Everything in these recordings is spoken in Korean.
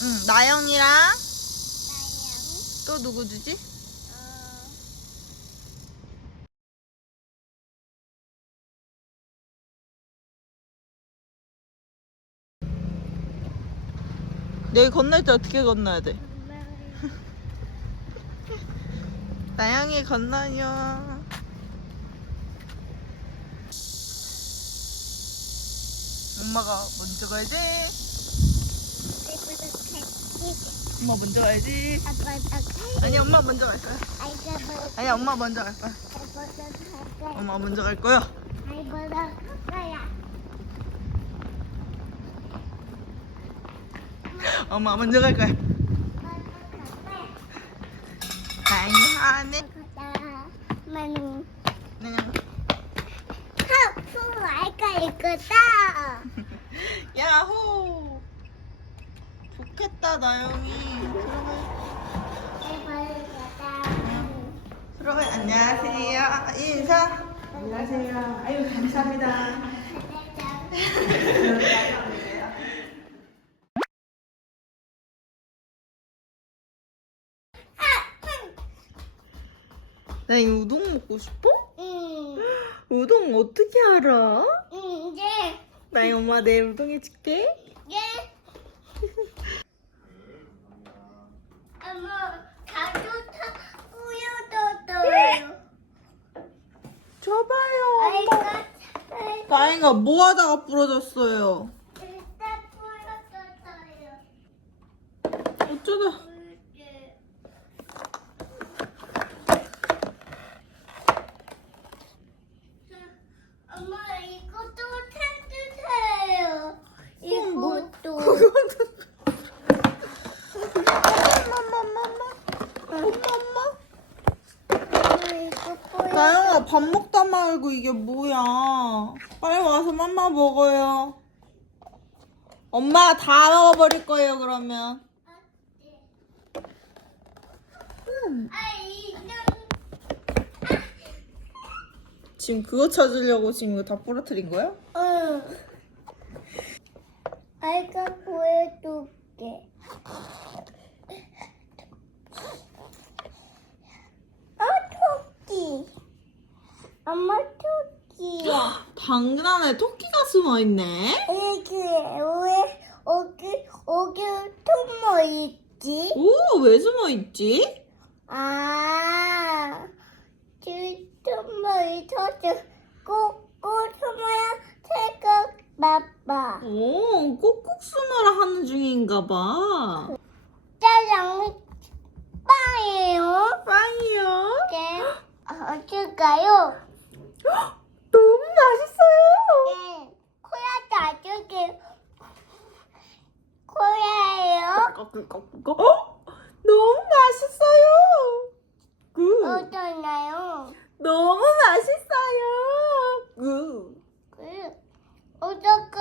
응, 나영이랑 나영. 또 누구 주지? 어. 여기 건널 때 어떻게 건너야 돼? 나영이 건너요. 엄마가 먼저 가야지. 엄마 먼저 가야지. 아니 엄마 먼저 갈 거야. 아니 엄마 먼저 갈 거야. 엄마 먼저 갈 거야. 엄마 먼저 갈 거야. 나영이 하네. Phải cây cơ ta. 야호. 좋겠다 나영이. Ta. 그러면 안녕하세요. 인사. 안녕하세요. 아유 감사합니다. 나 이 우동 먹고 싶어? 응, 우동 어떻게 알아? 응, 예, 나이 엄마 내일 우동 해줄게. 예. 엄마, 자주 타 우유도 줘봐요. 아이가 나이가 뭐 하다가 부러졌어요? 일단 보여줬어요. 어쩌다. 엄마 이것도 찾주세요. 이것도. 엄마 엄마 엄마 엄마 이거 보여. 나영아 밥 먹다 말고 이게 뭐야 빨리 와서 맘마 먹어요 엄마 다 먹어버릴 거예요 그러면 음, 지금 그거 찾으려고 지금 이거 다 부러뜨린 거야? 응. 아이가 보여줄게. 어, 토끼. 엄마 토끼야. 당근 안에 토끼가 숨어있네 여기 왜 여기 여기 통모 있지? 오 왜 숨어 있지? 아, 그 통모 있어서 꼭꼭 숨어야 태극 나빠. 오 꼭꼭 숨어라 하는 중인가 봐 짜장면 빵이에요. 빵이요 네. 어떨까요? 너무 맛있어요 네. 코야도 아저게 코야예요. 꺼끌꺼끌꺼 어? 너무 맛있어요 굿 어떠나요? 너무 맛있어요 굿 그 어떻게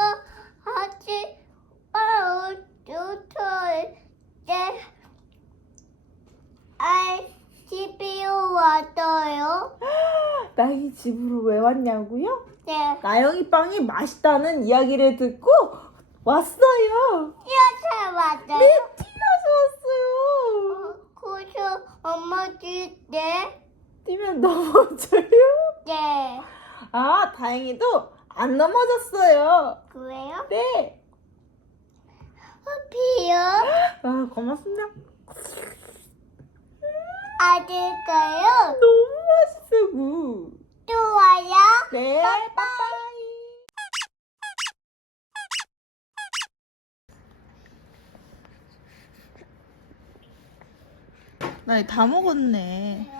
하지? 아, 어떻게 때 ICPU 왔어요? 나이 집으로 왜 왔냐고요? 네. 나영이 빵이 맛있다는 이야기를 듣고 왔어요 이어서 왔어요? 네 왔어요 어, 그래서 엄마 줄 때 뛰면 넘어져요? 네. 아 다행히도 안 넘어졌어요 그래요? 네 커피요? 아, 고맙습니다. 아들까요? 너무 맛있어, 구. 또 와요? 네, 빠빠이. 나다 먹었네.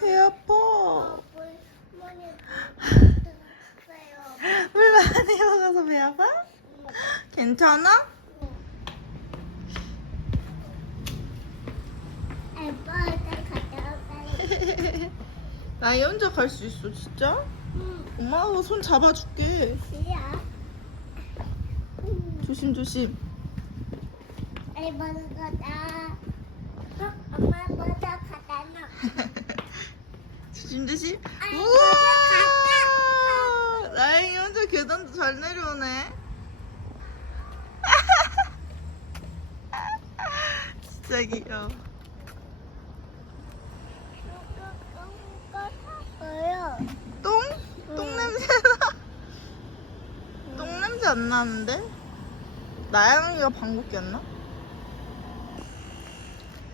배 아파. 물 많이 먹어서 배 아파? 괜찮아? 나 혼자 갈 수 있어, 진짜? 엄마가 손 잡아줄게. 조심 조심. 엄마 먼저 가다 놔. 조심 조심. 아이, 우와! 나영이 혼자 계단도 잘 내려오네. 갑자기요. 뭐요? 똥? 똥 냄새 나. 똥 냄새 안 나는데? 나영이가 방귀 꼈나?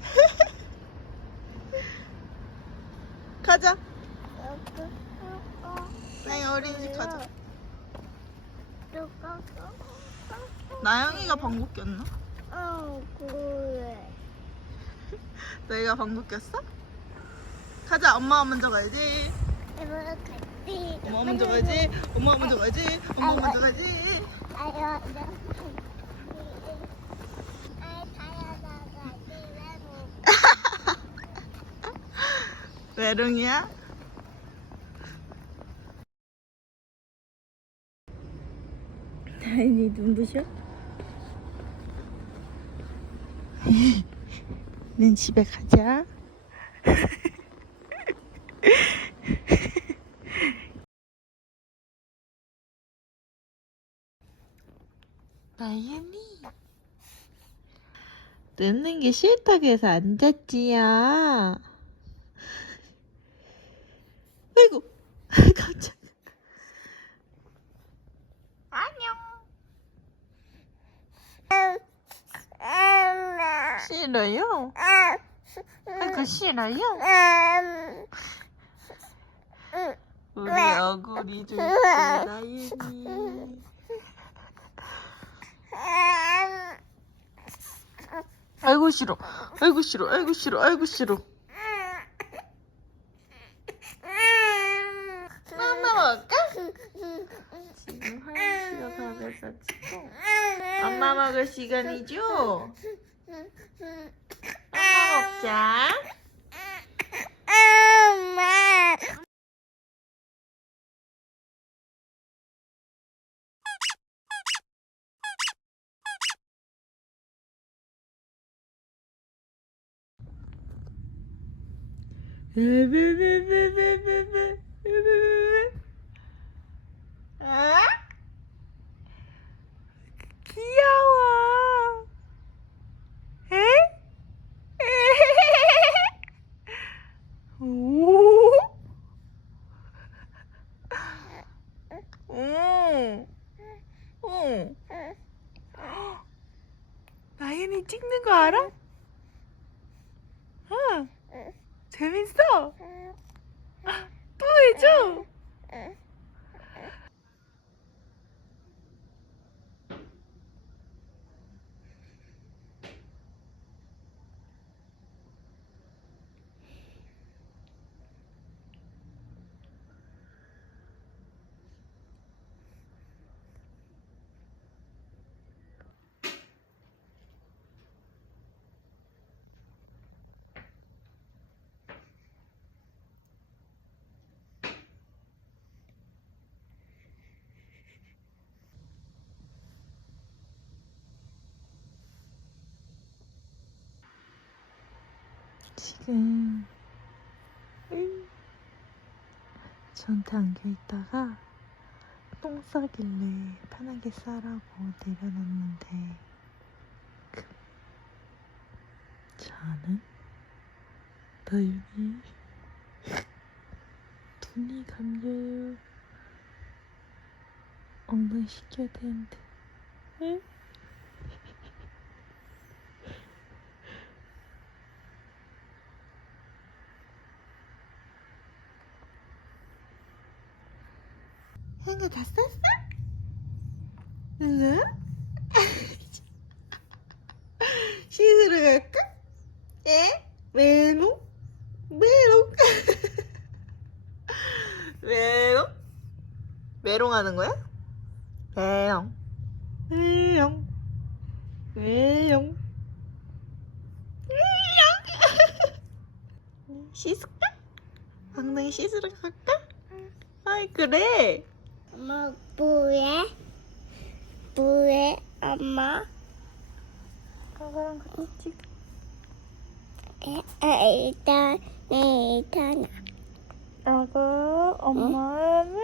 가자. 나영이 어린이집 가자. 나영이가 방귀 꼈나? 어, 그래. 너희가 방귀 꼈어? 가자. 엄마가 먼저 가야지. 이 거 같이. 엄마 먼저 가야지. 엄마 먼저 가야지. 엄마 먼저 가야지. 아유, 나. 메롱이야? 다인이 눈부셔? 는 집에 가자. 나연이 늦는 게 싫다고 해서 앉았지야. 아이고 깜짝 안녕 싫어요? 아이고 싫어요? 우리 얼굴이 좋지 나윤이 아이고 싫어. 아이고 싫어. 아이고 싫어. 아이고 싫어. 엄마 먹을까? 지금 다 돼가지고. 엄마 먹을 시간이죠? 엄마 먹자 아? 귀여워. 에? 오. 오. 오. 나연이 찍는 거 알아? 어. 재밌어. 또 해줘. 지금. 음, 저한테 안겨 있다가 똥 싸길래 편하게 싸라고 내려놨는데 그 저는 나윤이 눈이 감겨요. 엉덩이 씻겨야 되는데. 응? 다 썼어? 응? 씻으러 갈까? 에? 메롱? 메롱? 메롱? 메롱 하는 거야? 메롱 메롱 메롱 메롱 씻을까? 엉덩이 씻으러 갈까? 아이 그래 엄마, 뭐해? 뭐해, 엄마? 아가랑 같이 아, 일단, 네, 일단. 아가 엄마는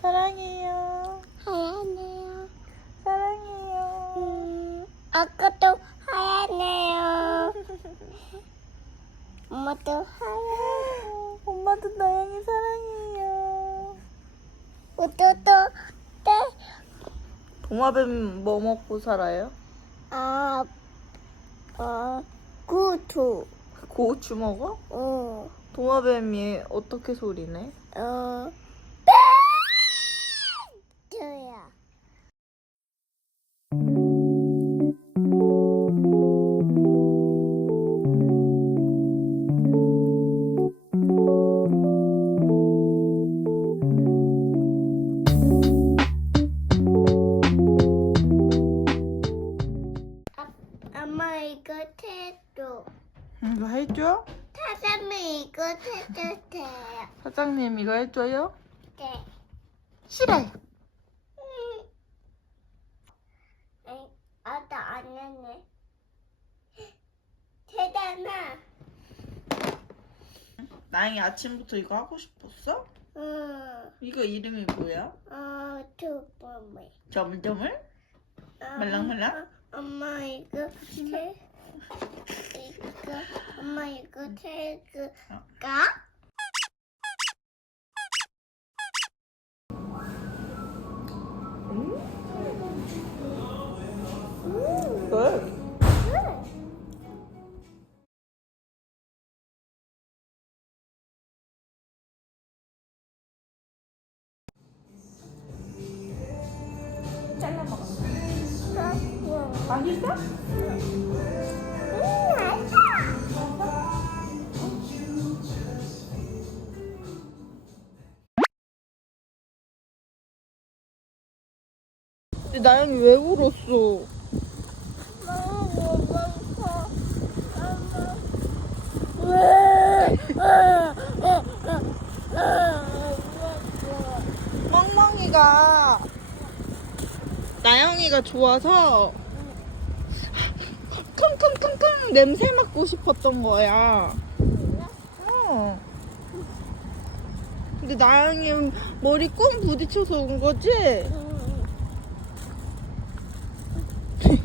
사랑해요 하얀해요. 사랑해요 음, 아까도 하얀 사랑해요. 엄마도 사랑해요. 엄마도 나영이 사랑해요. 우도도 때. 도마뱀 뭐 먹고 살아요? 아, 어, 구두. 고추 먹어? 어, 도마뱀이 어떻게 소리네? 어, 나영이 아침부터 이거 하고 싶었어? 응, 이거 이름이 뭐야? 어, 두 번째. 점점을? 어, 말랑말랑? 어, 엄마 이거 태, 이거 엄마 이거 태그가 맛있어? 근데 나영이 왜 울었어? 멍멍이가 나영이가 좋아서 킁킁킁킁 냄새 맡고 싶었던 거야. 어. 근데 나영이 머리 꽁 부딪혀서 온 거지?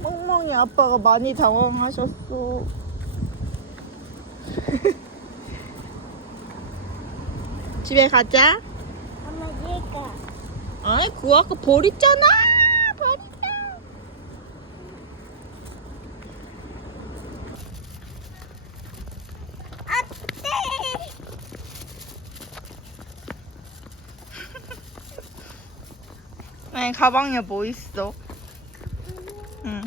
멍멍이 아빠가 많이 당황하셨어. 집에 가자. 엄마 이거 아이 그거 아까 버렸잖아 버렸다 아떼 아니 가방에 뭐 있어? 응.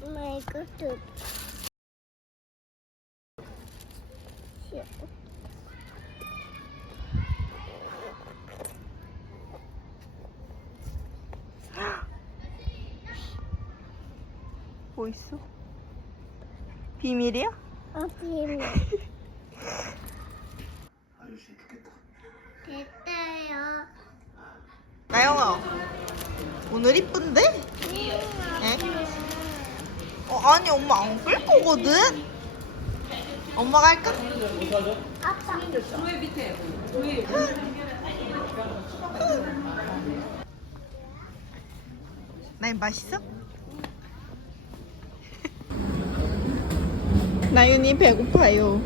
엄마 이거 두뭐 있어? 비밀이야? 어, 비밀. 됐어요. 나영아 오늘 이쁜데 에? 어 아니 엄마 안 끌 거거든 엄마가 할까 아빠. 나이 맛있어? 나윤이 배고파요.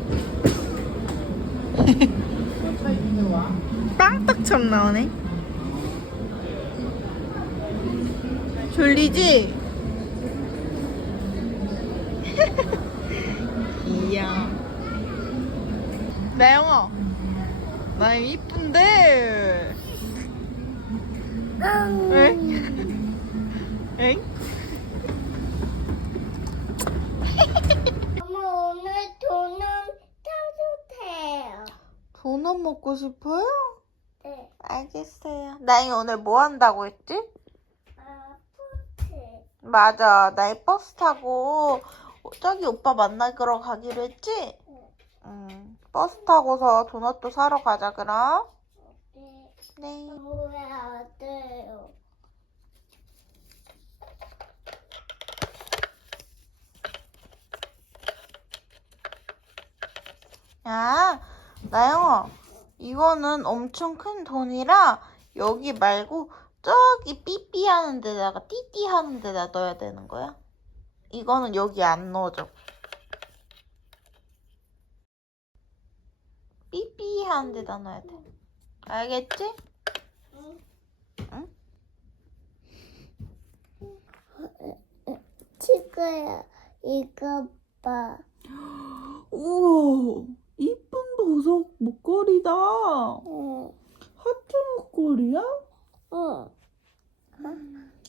빵떡처럼 나오네. 졸리지? 이야. 나영아, 나 이쁜데. 왜? 엥? 엄마 오늘 돈은 타도 돼요. 도넛 먹고 싶어요? 네. 알겠어요. 나이 오늘 뭐 한다고 했지? 맞아. 나이 버스 타고 저기 오빠 만나러 가기로 했지? 응. 버스 타고서 도넛도 사러 가자 그럼. 네. 네. 뭐야, 어때요? 야, 나영아. 이거는 엄청 큰 돈이라 여기 말고 저기 삐삐 하는 데다가 띠띠 하는 데다 넣어야 되는 거야. 이거는 여기 안 넣어줘. 삐삐 하는 데다 넣어야 돼. 알겠지? 친구야, 이거 봐. 우와, 이쁜 보석 목걸이다. 응, 하트 목걸이야? 응.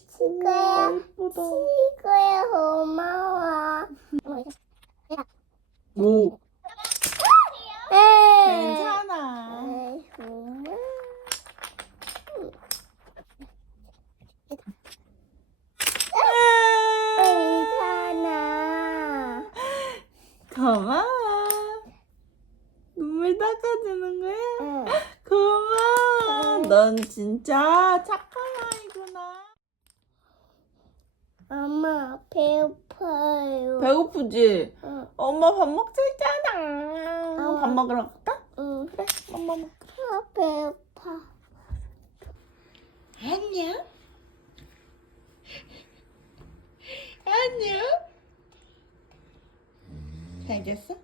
친구야, 예쁘다. 친구야, 고마워. 오, 네. 괜찮아. 에이, 고마워. 괜찮아. 고마워. 눈물 닦아주는 거야? 응. 고마워. 넌 진짜 착한 아이구나. 엄마, 배고파요. 배고프지? 응, 엄마 밥 먹자 했잖아. 어. 밥 먹으러 갈까? 응. 그래, 엄마 먹. 아, 배고파. 안녕. 안녕. 잘 잤어?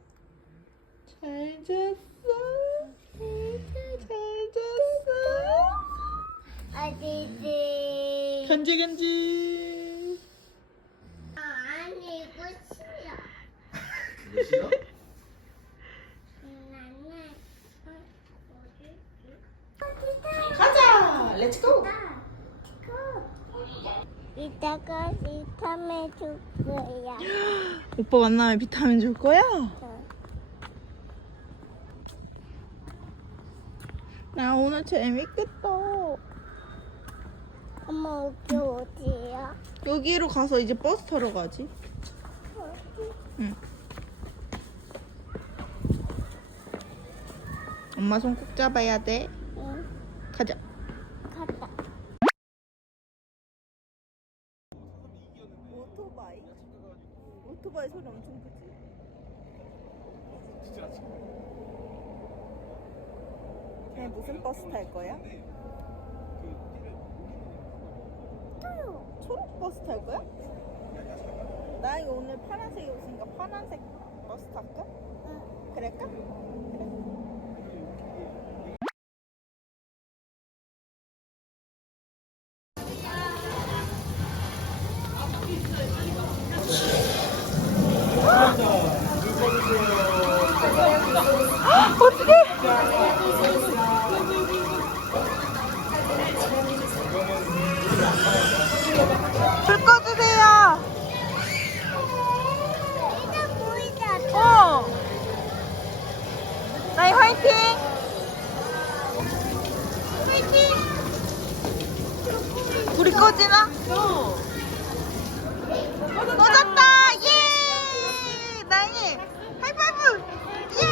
잘 잤어. 어디지? 간지 간지. 아, 아니, 이거 싫어. 싫어? 나는, 가자. 렛츠고. 이따가 비타민 줄 거야. 오빠 만나면 비타민 줄 거야? 나 오늘 재밌겠다. 엄마, 여기 어디야? 여기로 가서 이제 버스 타러 가지. 응. 엄마 손 꼭 잡아야 돼. 응, 가자. 갔다. 오토바이? 오토바이 소리 엄청 크지? 걔 무슨 버스 탈 거야? 초록 버스 탈 거야? 오늘 파란색 입었으니까 파란색 버스 탈까? 그럴까? 불 꺼지나? 어. 꺼졌다! 예! 나이! 하이파이브! 예!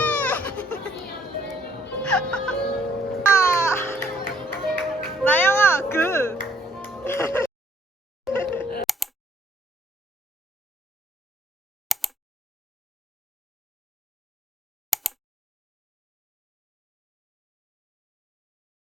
아. 나영아, 그.